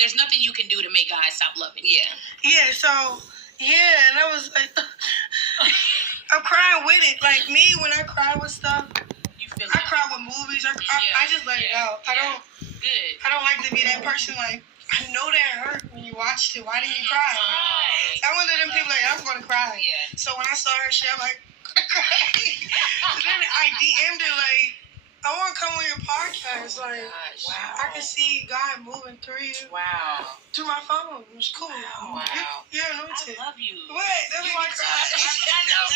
there's nothing you can do to make guys stop loving you. Yeah, so, and I was like, I'm crying with it. Like, me, when I cry with stuff, I cry with movies. I just let it out. I don't like to be that person, like, I know that hurt when you watched it. Why didn't you cry? I'm one of them people like, I'm going to cry. Yeah. So when I saw her shit, I'm like, so then I DM'd her, like, I want to come on your podcast. Like, I can see God moving through you. Wow. Through my phone. It was cool. Wow. You're anointed. I love you. What? That made me cry. I know.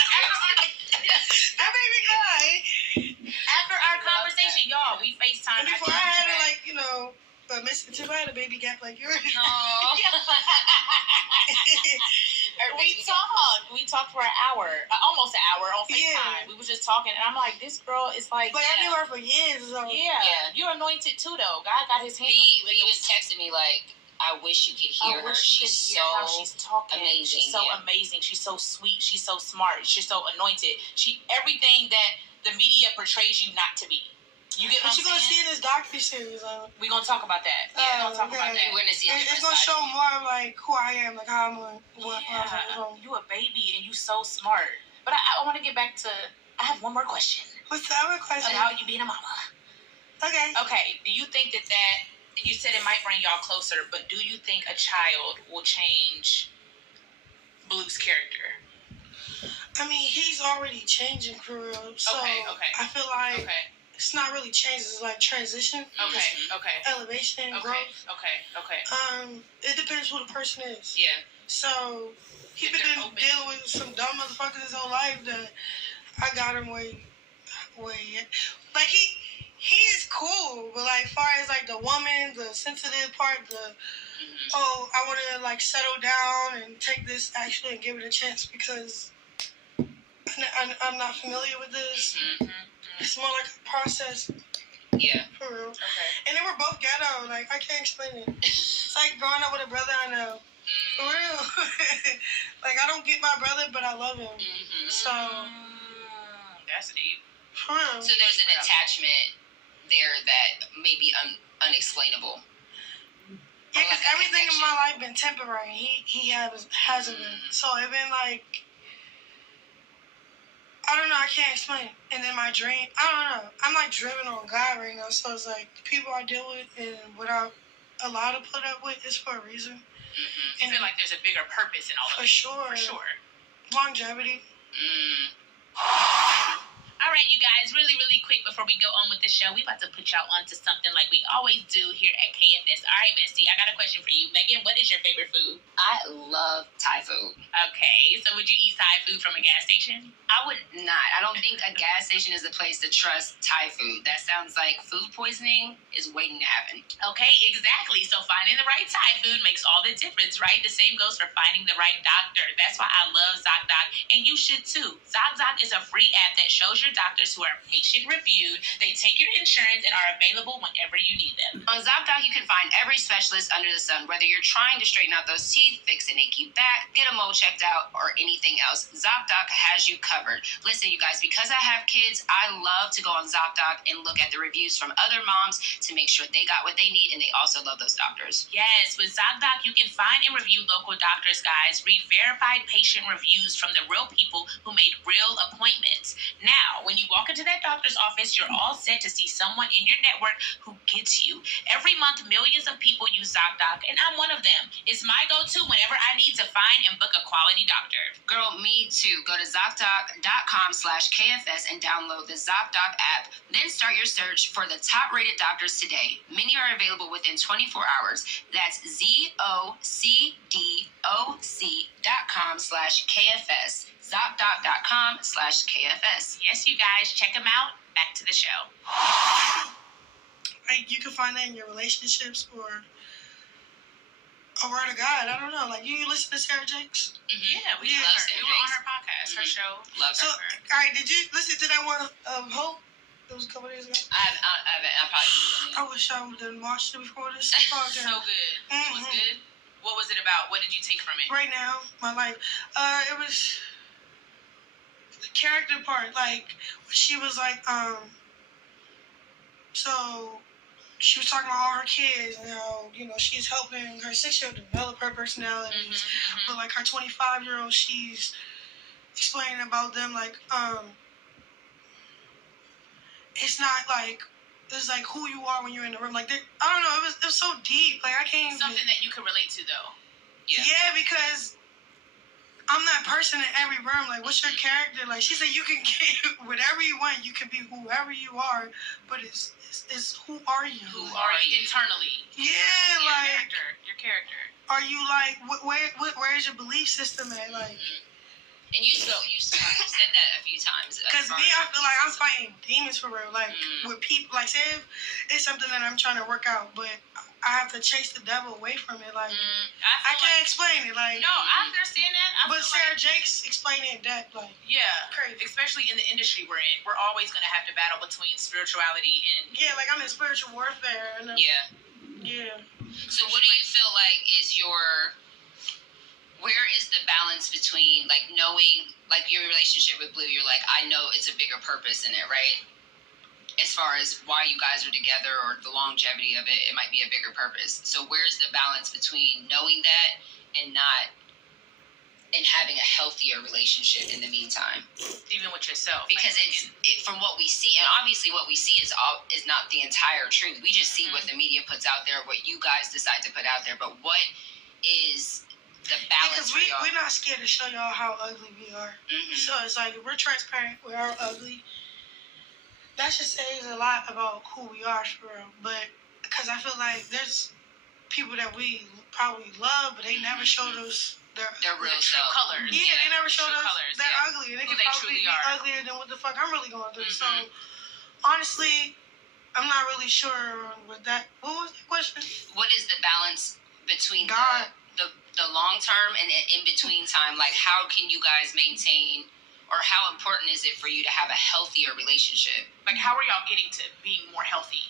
That made me cry. After our conversation, y'all, we FaceTime. And before I had her, like, you know, but Mr. Tip, I had a baby gap like yours. No. We talked for an hour, almost an hour on FaceTime. We was just talking, and I'm like, this girl is like. But I knew her for years. So. Yeah. You're anointed too, though. God got his hand. He was texting me like, I wish you could hear her. She's how she's talking. Amazing. She's so amazing. She's so sweet. She's so smart. She's so anointed. Everything that the media portrays you not to be. You get what I'm saying? You're going to see in this docu series. We're going to talk about that. Yeah, we're going to talk about that. You're going to see it's going to show more like who I am, like how I'm you a baby and you so smart. But I want to get back to, I have one more question. What's the other question? About you being a mama. Okay. Do you think that you said it might bring y'all closer, but do you think a child will change Blue's character? I mean, he's already changing for real. So I feel like it's not really changes. It's like transition. Elevation, growth. It depends who the person is. Yeah. So he been dealing with some dumb motherfuckers his whole life that I got him way. Like he is cool, but like far as like the woman, the sensitive part, I want to like settle down and take this actually and give it a chance because I'm not familiar with this. It's more like a process. Yeah. For real. Okay. And then we're both ghetto. Like, I can't explain it. It's like growing up with a brother I know. For real. Like, I don't get my brother, but I love him. So. That's deep. For real. So there's an attachment there that may be unexplainable. Yeah, because everything in my life been temporary. He hasn't been. So it been like. I don't know, I can't explain it. And then my dream, I don't know. I'm like driven on God right now, so it's like the people I deal with and what I'm allowed to put up with is for a reason. And I feel like there's a bigger purpose in all of it. For sure. Longevity. All right, you guys, really, really quick before we go on with the show, we about to put y'all onto something like we always do here at KFS. All right, Bestie, I got a question for you. Megan, what is your favorite food? I love Thai food. Okay, so would you eat Thai food from a gas station? I would not. I don't think a gas station is a place to trust Thai food. That sounds like food poisoning is waiting to happen. Okay, exactly. So finding the right Thai food makes all the difference, right? The same goes for finding the right doctor. That's why I love ZocDoc, and you should too. ZocDoc is a free app that shows your doctors who are patient reviewed. They take your insurance and are available whenever you need them. On ZocDoc, you can find every specialist under the sun, whether you're trying to straighten out those teeth, fix an achy back, get a mole checked out, or anything else. ZocDoc has you covered. Listen, you guys, because I have kids, I love to go on ZocDoc and look at the reviews from other moms to make sure they got what they need and they also love those doctors. Yes, with ZocDoc, you can find and review local doctors, guys. Read verified patient reviews from the real people who made real appointments. Now, when you walk into that doctor's office, you're all set to see someone in your network who gets you. Every month, millions of people use ZocDoc, and I'm one of them. It's my go-to whenever I need to find and book a quality doctor. Girl, me too. Go to ZocDoc.com/KFS and download the ZocDoc app. Then start your search for the top-rated doctors today. Many are available within 24 hours. That's ZocDoc.com/KFS. ZocDoc.com/KFS. Yes, you guys, check them out. Back to the show. Like, you can find that in your relationships or a word of God. I don't know. Like, you listen to Sarah Jakes? Yeah, we love her. We were on her podcast, her show. Love her. All right, did you listen to that one of Hope? It was a couple days ago. I probably I wish I would have watched it before this podcast. So good. It was good. What was it about? What did you take from it? Right now, my life. It was the character part. Like, she was like, so she was talking about all her kids and how, she's helping her 6-year-old develop her personalities. But, like, her 25-year-old, she's explaining about them, like, it's not, like, it's, like, who you are when you're in the room. Like, I don't know, it was so deep. Like, I can't Something that you can relate to, though. Yeah, because I'm that person in every room. Like, what's your character? Like, she said you can get whatever you want. You can be whoever you are, but it's who are you? Who are you internally? Yeah, like your character. Are you like where's your belief system at? Like, and you said that a few times. Because me, I feel like I'm fighting demons for real. Like with people, like say if it's something that I'm trying to work out, but I have to chase the devil away from it. Like I can't explain it. Like no, I understand that. But Sarah Jakes explaining that like crazy. Especially in the industry we're in, we're always gonna have to battle between spirituality and like I'm in spiritual warfare. And yeah. So what do you feel like is where is the balance between like knowing like your relationship with Blue? You're like, I know it's a bigger purpose in it, right? As far as why you guys are together or the longevity of it, it might be a bigger purpose. So where's the balance between knowing that and having a healthier relationship in the meantime? Even with yourself. Because from what we see, and obviously what we see is not the entire truth. We just see what the media puts out there, what you guys decide to put out there. But what is the balance? Because we're not scared to show y'all how ugly we are. So it's like, if we're transparent, we are ugly. That just says a lot about who we are for real. But because I feel like there's people that we probably love, but they never showed us their real true colors. Yeah, they never showed us they're ugly. And they could probably be uglier than what the fuck I'm really going through. So honestly, I'm not really sure with that. What was the question? What is the balance between God? The long term and in between time? Like, how can you guys maintain, or how important is it for you to have a healthier relationship? Like, how are y'all getting to being more healthy?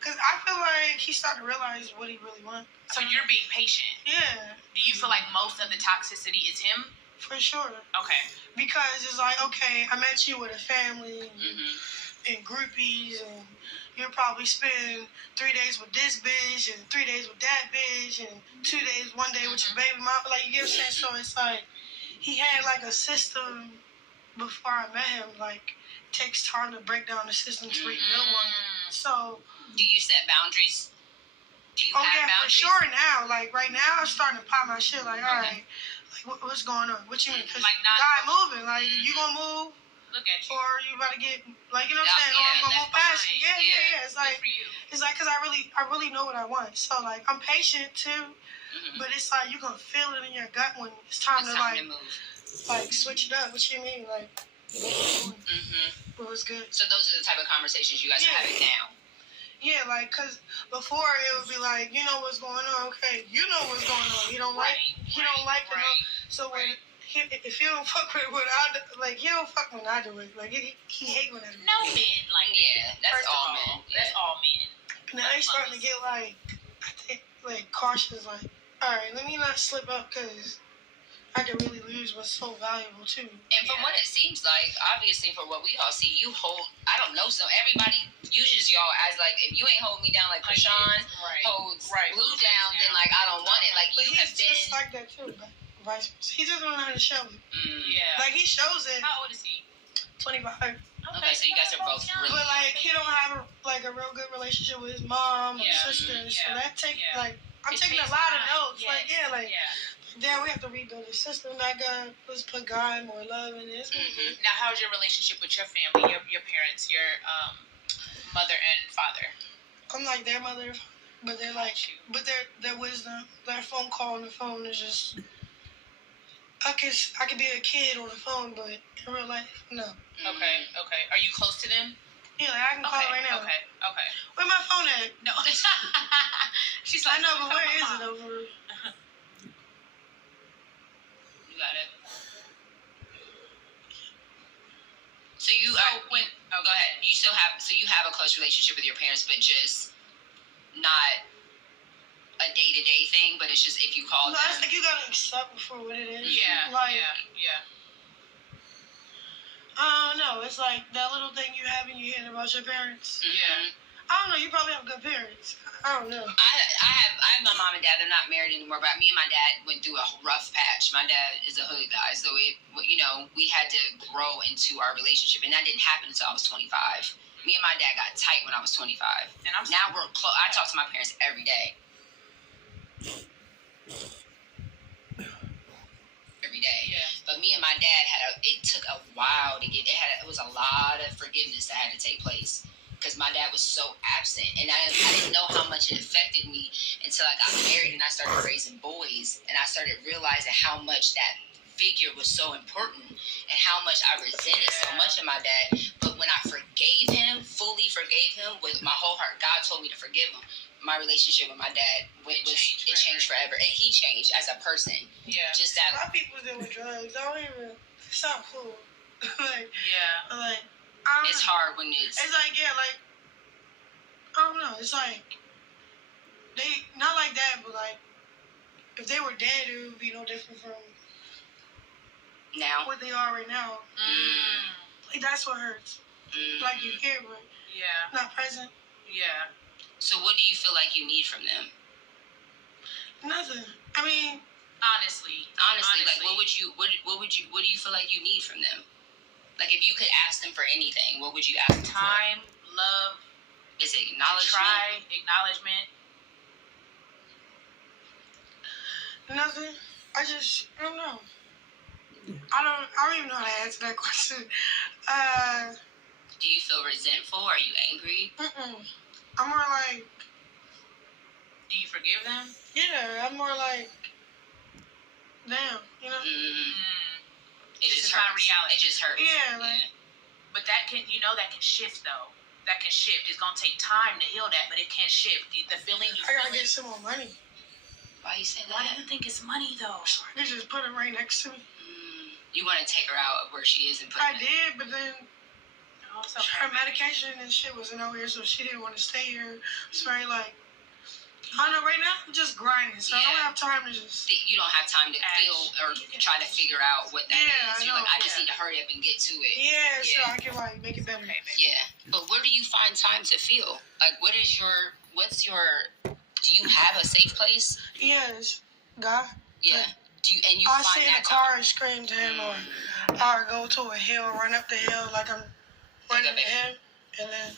Because I feel like he started to realize what he really wants. So you're being patient. Yeah. Do you feel like most of the toxicity is him? For sure. Okay. Because it's like, okay, I met you with a family and groupies, and you'll probably spend 3 days with this bitch and 3 days with that bitch and 2 days, 1 day with your baby mom. Like, you get what I'm saying? So it's like, he had like a system before I met him. Like, it takes time to break down the system to rebuild one. So, do you set boundaries? Do you have boundaries? For sure now. Like, right now, I'm starting to pop my shit. Like, all right, like, what's going on? What you mean? Because like God moving. Like, you gonna move? Look at you. Or you about to get, like, you know what I'm saying? Or I'm gonna move past you. Yeah. It's like, because I really know what I want. So, like, I'm patient too. But it's like, you gonna feel it in your gut when it's time to move. Like, switch it up. What you mean? Like, what was good? So those are the type of conversations you guys are having now. Yeah, like, because before it would be like, you know what's going on, okay, you know what's going on. You don't like to know. So when, if you don't fuck with what I do, like, he don't fuck when I do it. Like, he hate when I do it. No men like that's all men. That's all men. Now they starting to get, like, I think, like, cautious, like, all right, let me not slip up, because I could really lose what's so valuable, too. And from what it seems like, obviously, for what we all see, you hold, I don't know, so everybody uses y'all as, like, if you ain't hold me down like Krishan holds Blue down, then, like, I don't want it. Like, but you have been... just like that, too, but vice versa. He just don't know how to show it. Yeah. Like, he shows it. How old is he? 25. Okay, so you guys are both really... But, like, he don't have, a real good relationship with his mom or sisters, so that takes, like, I'm taking a lot of notes. Then we have to rebuild the system back up. Let's put God, more love in this. Now, how's your relationship with your family, your parents, your mother and father? I'm like their mother, but they're like, their wisdom, their phone call on the phone is just, I could be a kid on the phone, but in real life, no. Okay. Are you close to them? Yeah, I can call it right now. Okay. Where my phone at? No. She's like, I know, but where is it over? You got it. So you go ahead. You have a close relationship with your parents, but just not a day-to-day thing, but it's just if you call them. It's like you gotta accept for what it is. Yeah. Yeah. I don't know. It's like that little thing you have in your head about your parents. Yeah. I don't know. You probably have good parents. I don't know. I have my mom and dad. They're not married anymore, but me and my dad went through a rough patch. My dad is a hood guy, so we had to grow into our relationship, and that didn't happen until I was 25. Me and my dad got tight when I was 25, and now we're close. I talk to my parents every day. Yeah. But me and my dad it took a while to get. It was a lot of forgiveness that had to take place. Because my dad was so absent, and I didn't know how much it affected me until I got married and I started raising boys, and I started realizing how much that figure was so important and how much I resented so much of my dad. But when I fully forgave him with my whole heart, God told me to forgive him. My relationship with my dad changed forever, and he changed as a person. Yeah, just that. A lot of people deal with drugs. It's not cool. Like it's hard when it's like, I don't know. It's like, they, not like that, but like, if they were dead, it would be no different from now what they are right now. Like, that's what hurts. Like, you're here, but not present. Yeah. So what do you feel like you need from them? Nothing. I mean, honestly, like, what do you feel like you need from them? Like, if you could ask them for anything, what would you ask them for? Time, love. Is it acknowledgement? Acknowledgement. Nothing. I don't know. I don't even know how to answer that question. Do you feel resentful? Are you angry? I'm more like... Do you forgive them? Yeah, I'm more like... Damn, you know? This is not reality. It just hurts. Yeah, like... Yeah. But that can shift, though. That can shift. It's going to take time to heal that, but it can shift. The feeling you feel... I gotta get some more money. Why you say that? Why do you think it's money, though? So I could just put it right next to me. You want to take her out of where she is and put I did, but then... Okay. Her medication and shit wasn't over here, so she didn't want to stay here. So I like... I don't know, right now I'm just grinding, so I don't have time to just... You don't have time to feel or try to figure out what that is. You're like, I just need to hurry up and get to it. Yeah, so I can, like, make it better. Yeah. But where do you find time to feel? Like, do you have a safe place? Yes. God? Yeah. Like, I'll sit in the car and scream to him, or I'll go to a hill, run up the hill like I'm running to him, and then...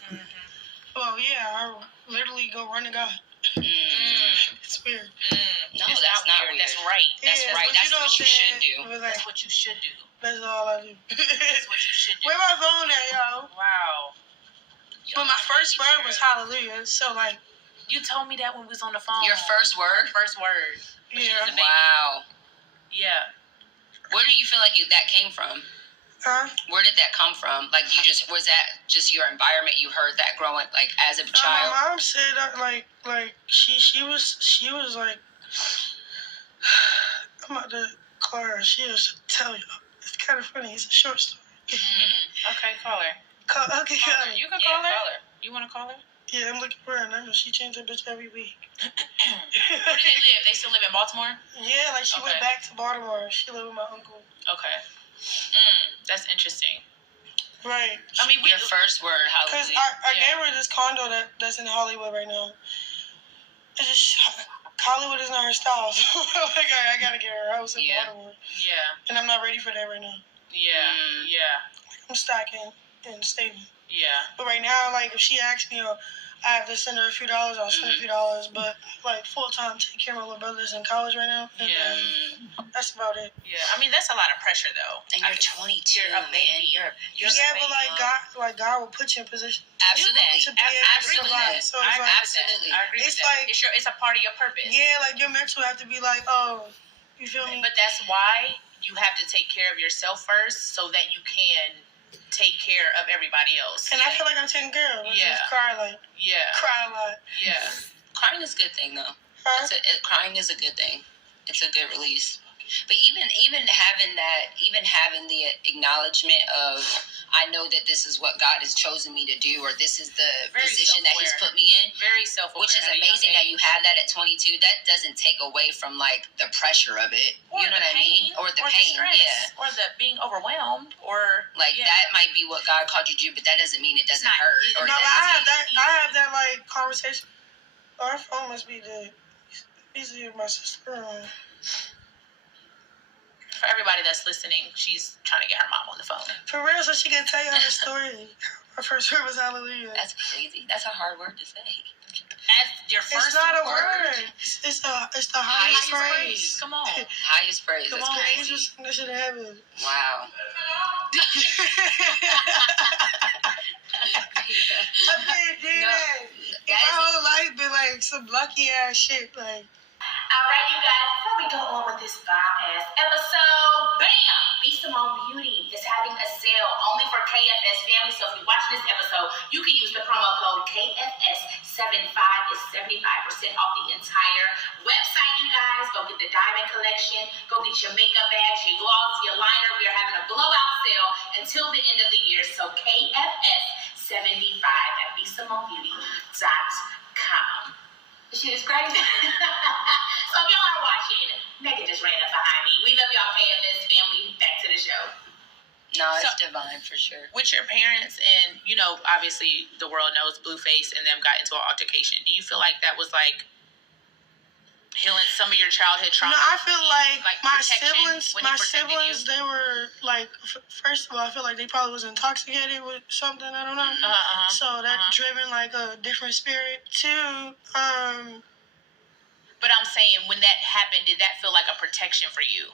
Well, yeah, I'll literally go run to God. It's weird. No, that's not weird. That's right. That's right. That's what you should do. That's what you should do. That's all I do. That's what you should do. Where my phone at, y'all? Wow. But my first word was hallelujah. So, like... You told me that when we was on the phone. Your first word? First word. Yeah. Wow. Yeah. Where do you feel like that came from? Huh? Where did that come from? Like, was that just your environment? You heard that growing, like, as a child? My mom said, like she was like, I'm about to call her. She was tell you. It's kind of funny. It's a short story. Okay, call her. Okay, call her. You can call her. You want to call her? Yeah, I'm looking for her number. She changed her bitch every week. Where do they live? They still live in Baltimore? Yeah, like she went back to Baltimore. She lived with my uncle. Okay. That's interesting. Right. I mean, your first word, because I gave her this condo that's in Hollywood right now. It's just Hollywood is not her style, so like I gotta get her a house in Baltimore. Yeah. And I'm not ready for that right now. Yeah. Yeah. I'm stacking and stable. Yeah. But right now, like if she asks me, I have to send her a few dollars, I'll send her a few dollars. But like full time, take care of my little brothers in college right now. And, that's about it. Yeah. I mean, that's a lot of pressure though. And you're 22. You're a baby. You're but God will put you in position. Absolutely. To be able to survive. So it's like, absolutely. I agree with that. It's a part of your purpose. Yeah, like your mental have to be like, oh, you feel me? But that's why you have to take care of yourself first, so that you can take care of everybody else. And I feel like I'm taking care of. I just cry a lot. Yeah. Crying is a good thing though. Huh? Crying is a good thing. It's a good release. But even having the acknowledgement of, I know that this is what God has chosen me to do, or this is the position that He's put me in. Very self-aware. Which is amazing that you have that at 22. That doesn't take away from like the pressure of it. Or you know what pain, I mean? Or the pain, stress, yeah. Or the being overwhelmed, or like that might be what God called you to do, but that doesn't mean it doesn't hurt. No, I have that like conversation. Our phone must be dead. Easy with my sister. For everybody that's listening, she's trying to get her mom on the phone. For real, so she can tell you the story. Her first word was hallelujah. That's crazy. That's a hard word to say. That's your first. It's not a word. It's the highest praise. Come on. Highest praise. Come on, angels sing that shit in heaven. Wow. I've been doing that. My whole life been like some lucky ass shit, like. Alright, you guys, before we go on with this bomb-ass episode, bam! Be Simone Beauty is having a sale only for KFS family. So if you're watching this episode, you can use the promo code KFS75. It's 75% off the entire website, you guys. Go get the diamond collection. Go get your makeup bags, your gloss, your liner. We are having a blowout sale until the end of the year. So KFS75 at BeSimoneBeauty.com. Shit is crazy. So if y'all are watching, Megan just ran up behind me. We love y'all, KFS family. Back to the show. No, it's divine for sure. With your parents, and obviously the world knows Blueface and them got into an altercation. Do you feel like that was like healing some of your childhood trauma? No, I feel like my siblings, they were like, first of all, I feel like they probably was intoxicated with something, I don't know. So that driven like a different spirit too. But I'm saying, when that happened, did that feel like a protection for you?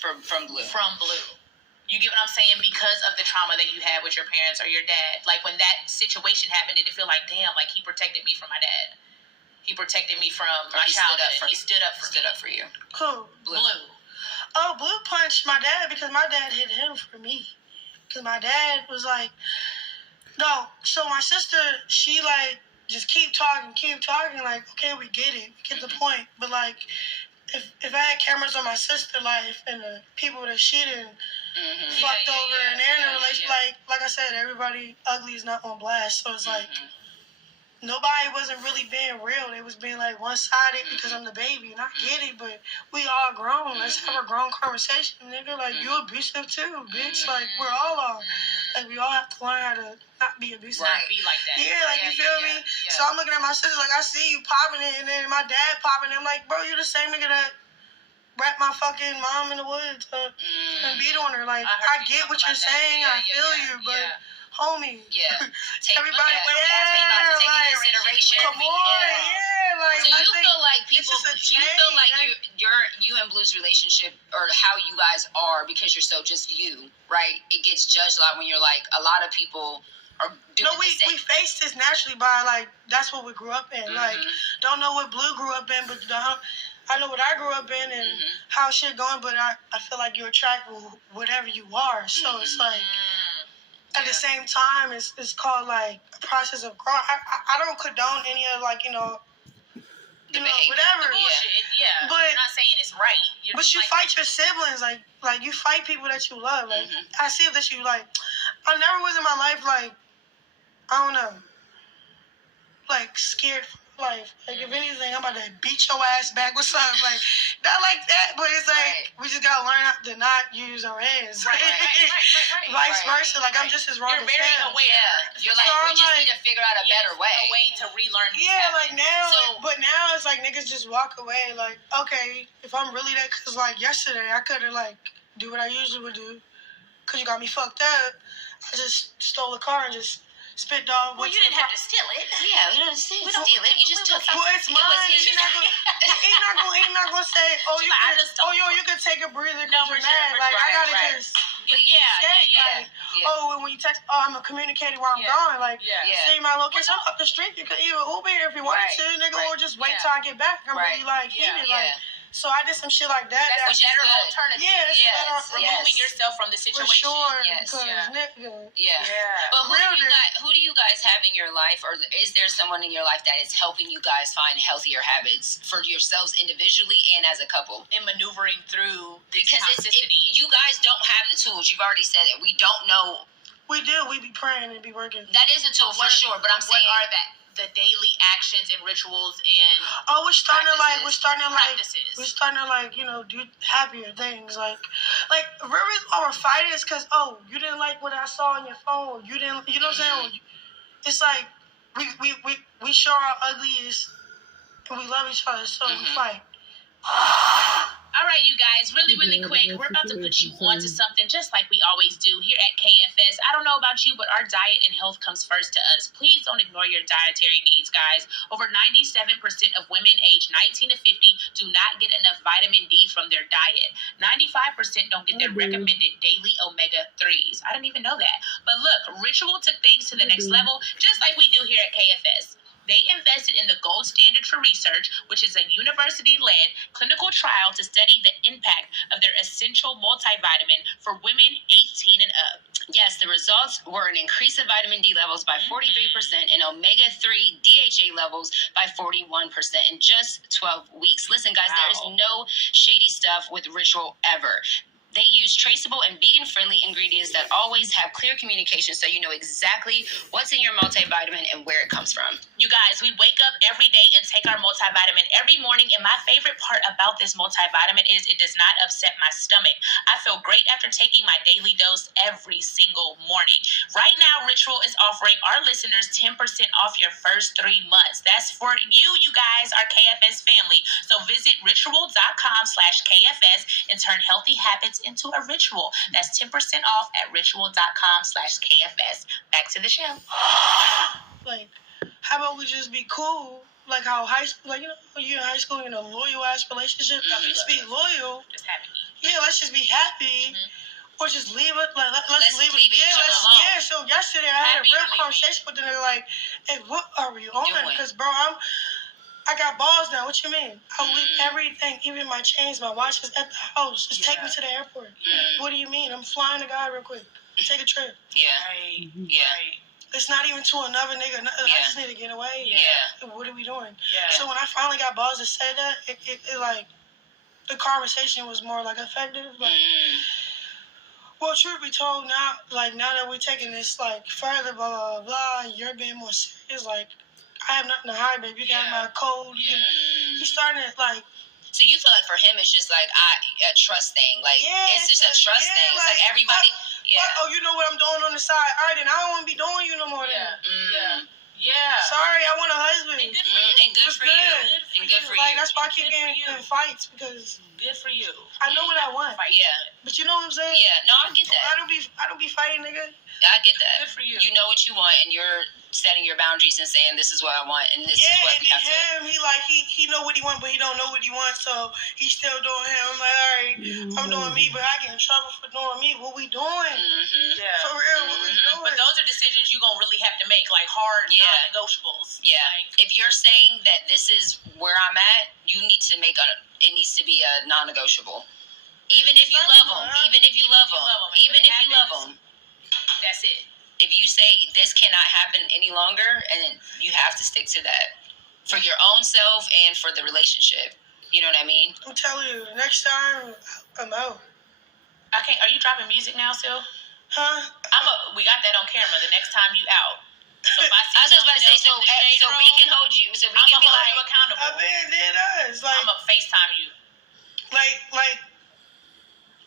From Blue. From Blue. You get what I'm saying? Because of the trauma that you had with your parents or your dad. Like, when that situation happened, did it feel like, damn, like he protected me from my dad? He protected me from my childhood. He stood up for you. Cool. Blue. Oh, Blue punched my dad because my dad hit him for me. Because my dad was like, no. So my sister, she like, just keep talking, like, okay, we get it, we get the point. But like, if I had cameras on my sister life and the people that she done fucked over and they're in a relationship, like I said, everybody ugly is not on blast. So it's like, nobody wasn't really being real. They was being like one-sided because I'm the baby, and I get it, but we all grown. Let's have a grown conversation, nigga. Like, you abusive too, bitch. Like, we're all on. Like, we all have to learn how to not be abusive. Not be like that. Yeah, like, you feel me? Yeah. So I'm looking at my sister like, I see you popping it, and then my dad popping it. I'm like, bro, you're the same nigga that wrapped my fucking mom in the woods and beat on her. Like, I get what you're saying. I feel you, but... homie. Yeah. Everybody, take consideration. Come on, like. So you feel like you and Blue's relationship, or how you guys are, because you're so just you, right? It gets judged a lot when you're like, a lot of people are doing we face this naturally by like, that's what we grew up in. Like, don't know what Blue grew up in, but I know what I grew up in and how shit going, but I feel like you attract whatever you are. So it's like, at the same time, it's called like a process of growth. I don't condone any of like, whatever. The bullshit, But I'm not saying it's right. But you fight your siblings, like you fight people that you love. Like, I see that you like. I never was in my life like, I don't know, like scared for life. Like, if anything, I'm about to beat your ass back with something. Like, not like that, but it's like, we just gotta learn how to not use our hands. Right. Vice versa. Like, I'm just as wrong as You're very aware. You're like, we just need to figure out a better way. A way to relearn. Like now, but now it's like niggas just walk away. Like, okay, if I'm really that, cause like yesterday I could've like do what I usually would do, cause you got me fucked up. I just stole a car and just spit dog. Well, you didn't have to steal it. Yeah, we don't steal it. You just took it. Well, it's mine. He's not gonna say, you can take a breather because you're mad. Like, I gotta just. When you text, I'm gonna communicate where I'm going. Like, see my location. I'm up the street. You could even Uber if you wanted to, nigga, or just wait till I get back. I'm really like heated. Like, So I did some shit like that. That's a better alternative. Yeah, removing yourself from the situation. For sure. Yes. Nigga. Yeah. But who do you guys have in your life, or is there someone in your life that is helping you guys find healthier habits for yourselves individually and as a couple? In maneuvering through this because toxicity. You guys don't have the tools. You've already said it. We don't know. We do. We be praying and be working. That is a tool for sure. But I'm saying, what are the daily actions and rituals and we're starting to do happier things like really our fight is because you didn't like what I saw on your phone, you know what I'm saying? It's like we show our ugliest and we love each other, so we fight. All right, you guys, really quick, we're about to put you onto something just like we always do here at KFS. I don't know about you, but our diet and health comes first to us. Please don't ignore your dietary needs, guys. Over 97% of women aged 19 to 50 do not get enough vitamin D from their diet. 95% don't get their recommended daily omega-3s. I didn't even know that. But look, Ritual took things to the next level, just like we do here at KFS. They invested in the gold standard for research, which is a university-led clinical trial to study the impact of their essential multivitamin for women 18 and up. Yes, the results were an increase of vitamin D levels by 43% and omega-3 DHA levels by 41% in just 12 weeks. Listen, guys, there is no shady stuff with Ritual ever. They use traceable and vegan-friendly ingredients that always have clear communication so you know exactly what's in your multivitamin and where it comes from. You guys, we wake up every day and take our multivitamin every morning, and my favorite part about this multivitamin is it does not upset my stomach. I feel great after taking my daily dose every single morning. Right now, Ritual is offering our listeners 10% off your first 3 months. That's for you guys, our KFS family. So visit ritual.com/KFS and turn healthy habits into a ritual. That's 10% off at ritual.com/KFS. Back to the show. Like, how about we just be cool? Like how high school, you're in high school, loyal ass relationship. Let's be loyal. Just happy. Yeah, let's just be happy. Or just leave it. Like, let's leave it. Yeah, so yesterday I had a real conversation with them. They're like, hey, what are we on? Because, bro, I got balls now. What you mean? I'll leave everything, even my chains, my watches at the house. Just take me to the airport. What do you mean? I'm flying to God real quick. Take a trip. Right. It's not even to another nigga. I just need to get away. Yeah. What are we doing? Yeah. So when I finally got balls to say that, it like, the conversation was more like effective. Like, well, truth be told, now that we're taking this like further, blah blah blah, and you're being more serious, like, I have nothing to hide, baby. You got my code. He's starting to like. So you feel like for him it's just like a trust thing, like it's just a trust thing. It's like everybody, you know what I'm doing on the side? All right, then I don't want to be doing you no more. Yeah. Sorry, I want a husband. And good for you. And good for you. And good for you. Like, that's why I keep getting in fights, because good for you. I know what I want. Yeah. But you know what I'm saying? Yeah. No, I get that. I don't be fighting, nigga. I get that. Good for you. You know what you want, and you're setting your boundaries and saying, this is what I want, and this is what we have to. Yeah, and he know what he want, but he don't know what he wants, so he's still doing him. I'm like, all right, I'm doing me, but I get in trouble for doing me. What we doing? Yeah. For real, what we doing? But those are decisions you're going to really have to make, like hard non-negotiables. Yeah. If you're saying that this is where I'm at, you need to it needs to be a non-negotiable. Even if you love them. Even if you love them. That's it. If you say this cannot happen any longer, and you have to stick to that for your own self and for the relationship. You know what I mean? I'm telling you, next time I'm out. Are you dropping music now, Sil? Huh? We got that on camera. The next time you out. So if I was just about to say, so we can hold you. So we can be hold you accountable. I've been dead us. Like, I'm gonna FaceTime you. Like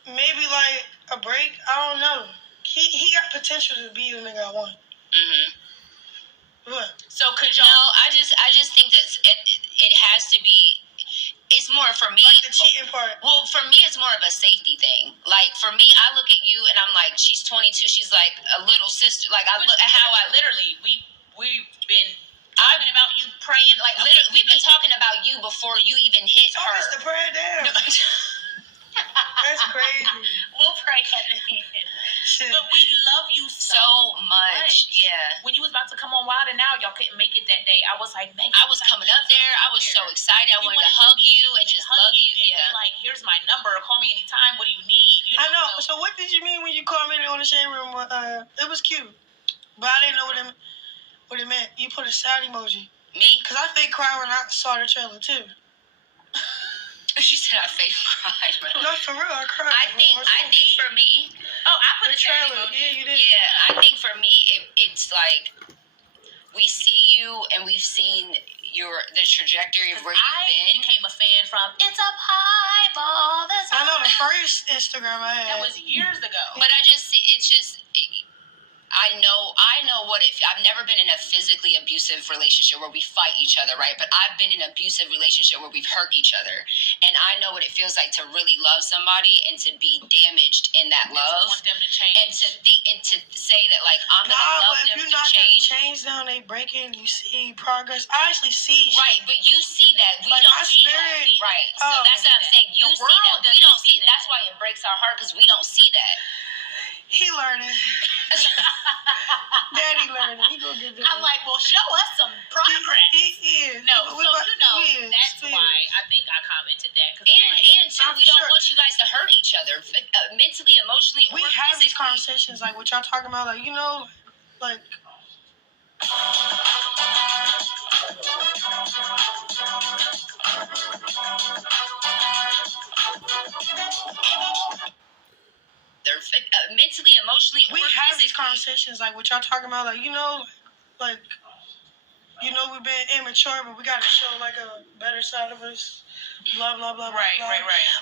maybe like a break. I don't know. He got potential to be the nigga I want. What? So could y'all? No, I just think that it has to be. It's more for me. Like the cheating part. Well, for me, it's more of a safety thing. Like for me, I look at you and I'm like, she's 22. She's like a little sister. Like I look at how I literally we've been talking about you praying. Like literally, we've been talking about you before you even hit her. It's the prayer down. That's crazy. We'll pray at the end. But we love you so much. Yeah. When you was about to come on Wild and Out, y'all couldn't make it that day. I was like, Megan. I was coming up there. I was so excited. I wanted to hug you and just hug you. Yeah. here's my number. Call me anytime. What do you need? I know. So what did you mean when you called me on the shade room? It was cute, but I didn't know what it meant. You put a sad emoji. Me? Because I fake cried when I saw the trailer too. She said I fake cried. No, for real, I cried. I think for me. Oh, I put the trailer. Yeah, you did. Yeah, I think for me, it's like we see you and we've seen the trajectory of where you've been. I became a fan from It's Up High all the time. I know the first Instagram I had. That was years ago. But I know what I've never been in a physically abusive relationship where we fight each other, right? But I've been in an abusive relationship where we've hurt each other. And I know what it feels like to really love somebody and to be damaged in that love. Want them to change. And to say that, like, I'm going to love them to change. But if you're not going to change them, they breaking, you see progress. I actually see shit. Right, but you see that. We don't see that. Right. So that's what I'm saying. You see that. We don't see that. That's why it breaks our heart, because we don't see that. He learning. Daddy learning. He gonna get that. I'm like, well, show us some progress. He is. No, that's why I think I commented that. And too, we don't want you guys to hurt each other mentally, emotionally, or physically. We have these conversations like what y'all talking about, like, like. They're mentally, emotionally, we have these conversations like what y'all talking about, like, like, we've been immature, but we gotta show like a better side of us. Blah blah blah. Right.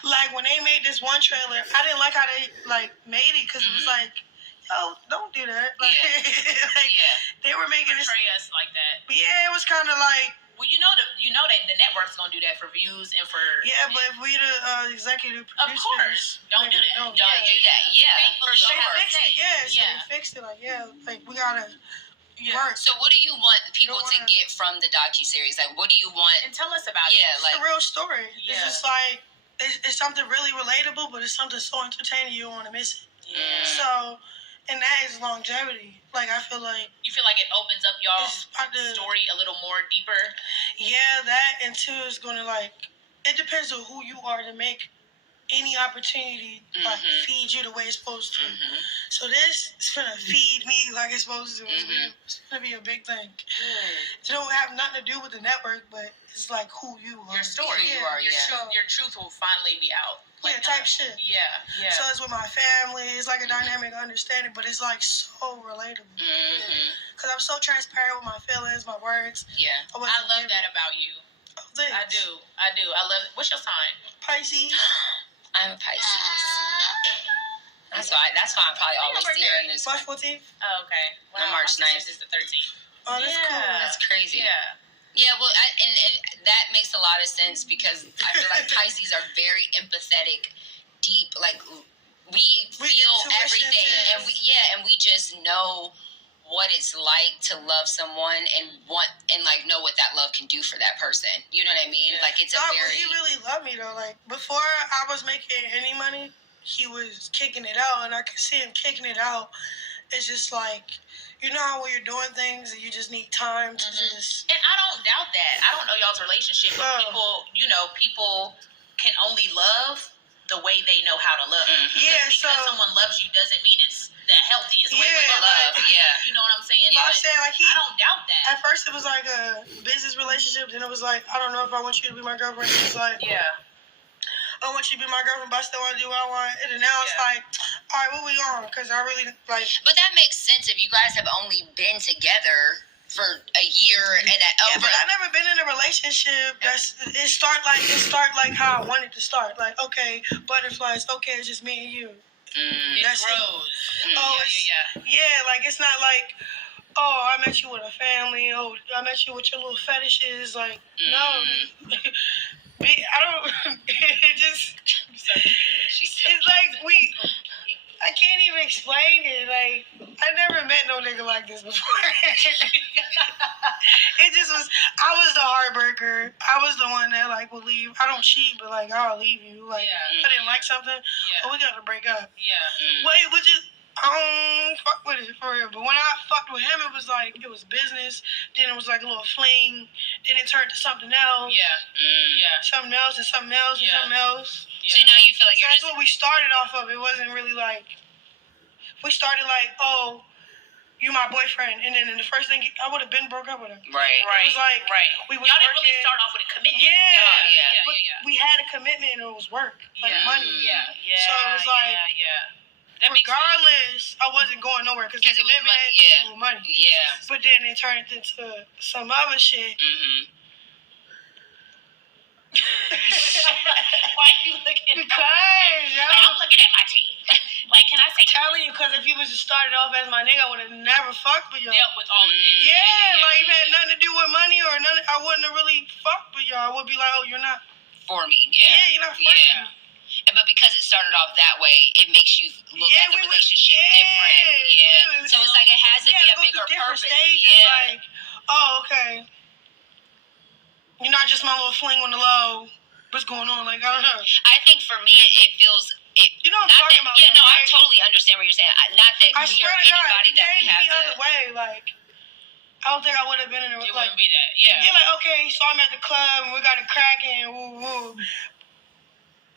Like when they made this one trailer, I didn't like how they like made it because it was like, yo, don't do that. Like, they were making portray us like that. But yeah, it was kind of like. Well, the network's gonna do that for views and for. Yeah, but if we the executive producers, of course, don't do that. Don't do that. Yeah, for sure. They fixed it. Like, like we gotta. Work. So, what do you want people to get from the docuseries? Like, what do you want? And tell us about it. It's a real story. Yeah. It's just like it's something really relatable, but it's something so entertaining you don't want to miss it. Yeah. So. And that is longevity. Like, I feel like... You feel like it opens up y'all's story a little more deeper? Yeah, that, and two, is going to, like... It depends on who you are to make any opportunity, like, feed you the way it's supposed to. So this is going to feed me like it's supposed to. It's going to be a big thing. It don't have nothing to do with the network, but it's, like, who you are. Your story. Your truth will finally be out. Like, type shit. Yeah. So it's with my family. It's like a dynamic understanding, but it's like so relatable. Because I'm so transparent with my feelings, my words. Yeah. I love that about you. Oh, thanks. I do. I love it. What's your sign? Pisces. I'm a Pisces. That's why I'm probably always here in this. March 14th. Oh, okay. Wow, March 9th is the 13th. Oh, that's cool. That's crazy. Yeah. Yeah, well, and that makes a lot of sense because I feel like Pisces are very empathetic, deep. Like we feel everything, and we just know what it's like to love someone and know what that love can do for that person. You know what I mean? Like it's he really loved me though. Like before I was making any money, he was kicking it out, and I could see him kicking it out. It's just like. You know how when you're doing things and you just need time to just... And I don't doubt that. I don't know y'all's relationship, but people can only love the way they know how to love. Because someone loves you doesn't mean it's the healthiest way to love. You know what I'm saying? I'm saying, like, I don't doubt that. At first it was like a business relationship, then it was like, I don't know if I want you to be my girlfriend. It's like... Yeah. I want you to be my girlfriend, but I still want to do what I want. And now it's like, all right, what we on? Because I really, like... But that makes sense if you guys have only been together for a year and but I've never been in a relationship it start like how I wanted to start. Like, okay, butterflies, okay, it's just me and you. It grows. Yeah, like, it's not like... Oh, I met you with a family. Oh, I met you with your little fetishes. Like, no. I don't... It just... It's like I can't even explain it. Like, I never met no nigga like this before. It just was... I was the heartbreaker. I was the one that, like, would leave. I don't cheat, but, like, I'll leave you. Like, I didn't like something. Oh, we gotta break up. Wait, which is... I don't fuck with it for real. But when I fucked with him, it was like, it was business. Then it was like a little fling. Then it turned to something else. Something else and something else and something else. So now you feel like that's what we started off of. It wasn't really like we started like, oh, you my boyfriend, and then in the first thing I would have been broke up with him. Right. It was like we was y'all didn't working. really start off with a commitment. Yeah. We had a commitment and it was work, like money. Yeah. So it was like, regardless, I wasn't going nowhere because the commitment had money. Yeah. But then it turned into some other shit. Mm-hmm. Why are you looking? Because I'm looking at my team. Like, can I say? Telling you, because if you was just started off as my nigga, I would have never fucked with y'all. Dealt with all of this. Like it had nothing to do with money or nothing. I wouldn't have really fucked with y'all. I would be like, oh, you're not for me. Yeah. Yeah, you're not for me. But because it started off that way, it makes you look at the relationship different. Yeah. So it's like it has to be a bigger purpose. Like, oh, okay. You're not just my little fling on the low. What's going on? Like, I don't know. I think for me, it feels. You know what I'm talking about? Yeah, no, I totally understand what you're saying. Not that I we swear are to God, anybody it that we came have the to. other way. Like, I don't think I would have been in it. It like, wouldn't be that. Yeah. Yeah, like, okay, so I'm at the club and we got it cracking, woo woo.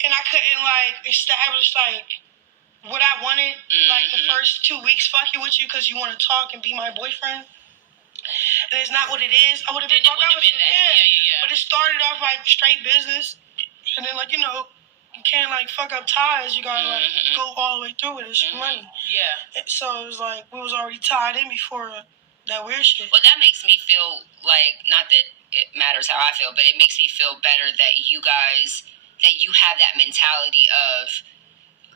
And I couldn't, like, establish, like, what I wanted, like, the first 2 weeks fucking with you because you want to talk and be my boyfriend. And it's not what it is. I would have been broke up with you. Yeah. But it started off, like, straight business. And then, like, you know, you can't, like, fuck up ties. You gotta, like, go all the way through it. It's money. Yeah. So it was like, we was already tied in before that weird shit. Well, that makes me feel like, not that it matters how I feel, but it makes me feel better that you guys, that you have that mentality of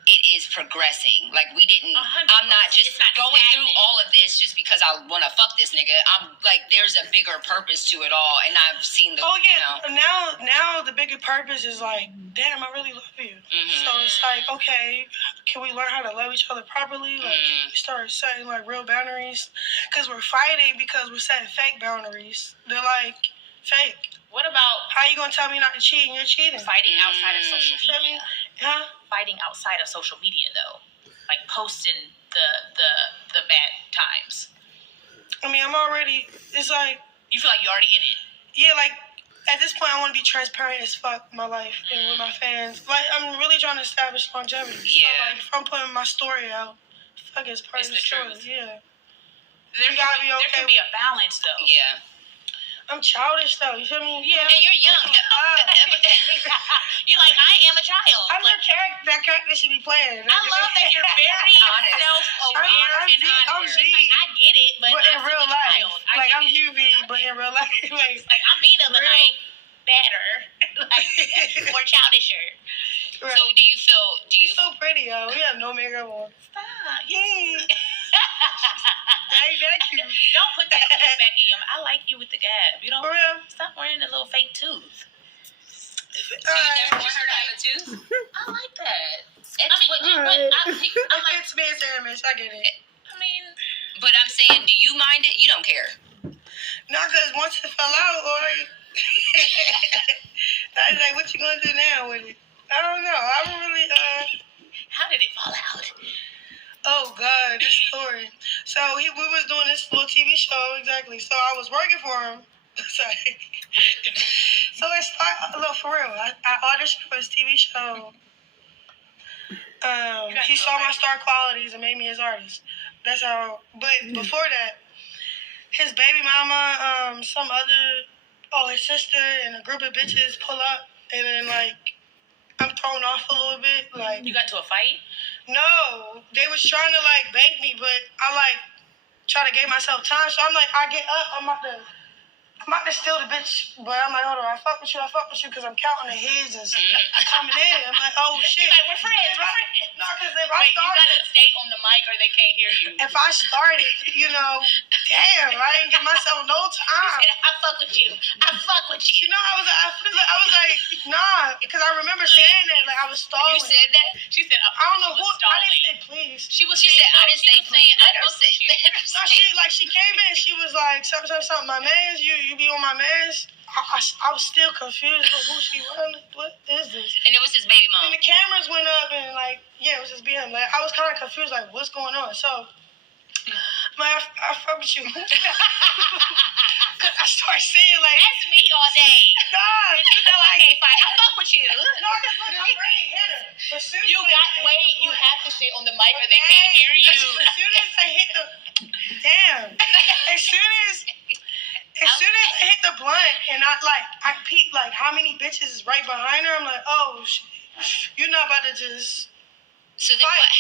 it is progressing. Like, we didn't, 100%. I'm not just going through all of this just because I want to fuck this nigga. I'm like, there's a bigger purpose to it all, and I've seen the, Now the bigger purpose is like, damn, I really love you. So it's like, okay, can we learn how to love each other properly? Like, we start setting, like, real boundaries. Because we're fighting because we're setting fake boundaries. They're, like, fake. What about... How you going to tell me not to cheat and you're cheating? Fighting outside of social media. Huh? Fighting outside of social media, though. Like, posting the bad times. I mean, I'm already... It's like... You feel like you're already in it. Yeah, like... At this point, I want to be transparent as fuck in my life and with my fans. Like, I'm really trying to establish longevity. Yeah. So, like, if I'm putting my story out, fuck, it's part of the story. Truth. Yeah. There can be a balance, though. Yeah. I'm childish, though. You feel me? Yeah. And you're young. You're like, I am a child. I'm like, that character should be playing. I love that you're very self-aware and honest. Like, I get it, but in real life. Like, I'm UV, but in real life. Like I'm Mina, but like, better. Like, more childisher. Right. So do you feel... You're so pretty, yo. We have no makeup on. Stop. Yay. Thank you. Don't put that tooth back in. I like you with the gap. You don't... For real? Stop wearing the little fake tooth. So you never want her to have a tooth? I like that. It's me, it's image. I get it. I mean... But I'm saying, do you mind it? You don't care. Not because once it fell out, or... I was like, what you gonna do now with it? I don't know. I don't really, How did it fall out? Oh, God, this story. So, we was doing this little TV show, exactly. So, I was working for him. Sorry. So, I started, look, for real, I auditioned for his TV show. He saw my star qualities and made me his artist. That's how, but before that, his baby mama, his sister and a group of bitches pull up, and then, like, I'm thrown off a little bit. Like, you got to a fight? No, they was trying to, like, bank me, but I, like, try to give myself time. So I'm like, I get up, I'm about to steal the bitch, but I'm like, hold on, I fuck with you because I'm counting the heads and coming in. I'm like, oh shit. Like, we're friends. No, because if I started, you gotta stay on the mic or they can't hear you. If I started, damn, I didn't give myself no time. She said, I fuck with you. You know, I was like, nah, because I remember saying that, like, I was stalling. You said that? She said, I don't know who. I didn't say please. She said, I didn't say please. No, she came in. She was like, something. My mans, you be on my mans. I was still confused with who she was. What is this? And it was his baby mom. And the cameras went up and, like, yeah, it was just being like, I was kind of confused, like, what's going on? So I fuck with you. Cause I start saying like that's me all day. Nah, Okay, fine. I fuck with you. No, cause look, I'm ready to hit her. You have to stay on the mic or they can't hear you. As soon as I hit the as soon as I hit the blunt and I peep like how many bitches is right behind her, I'm like, oh shit. You're not about to just So then what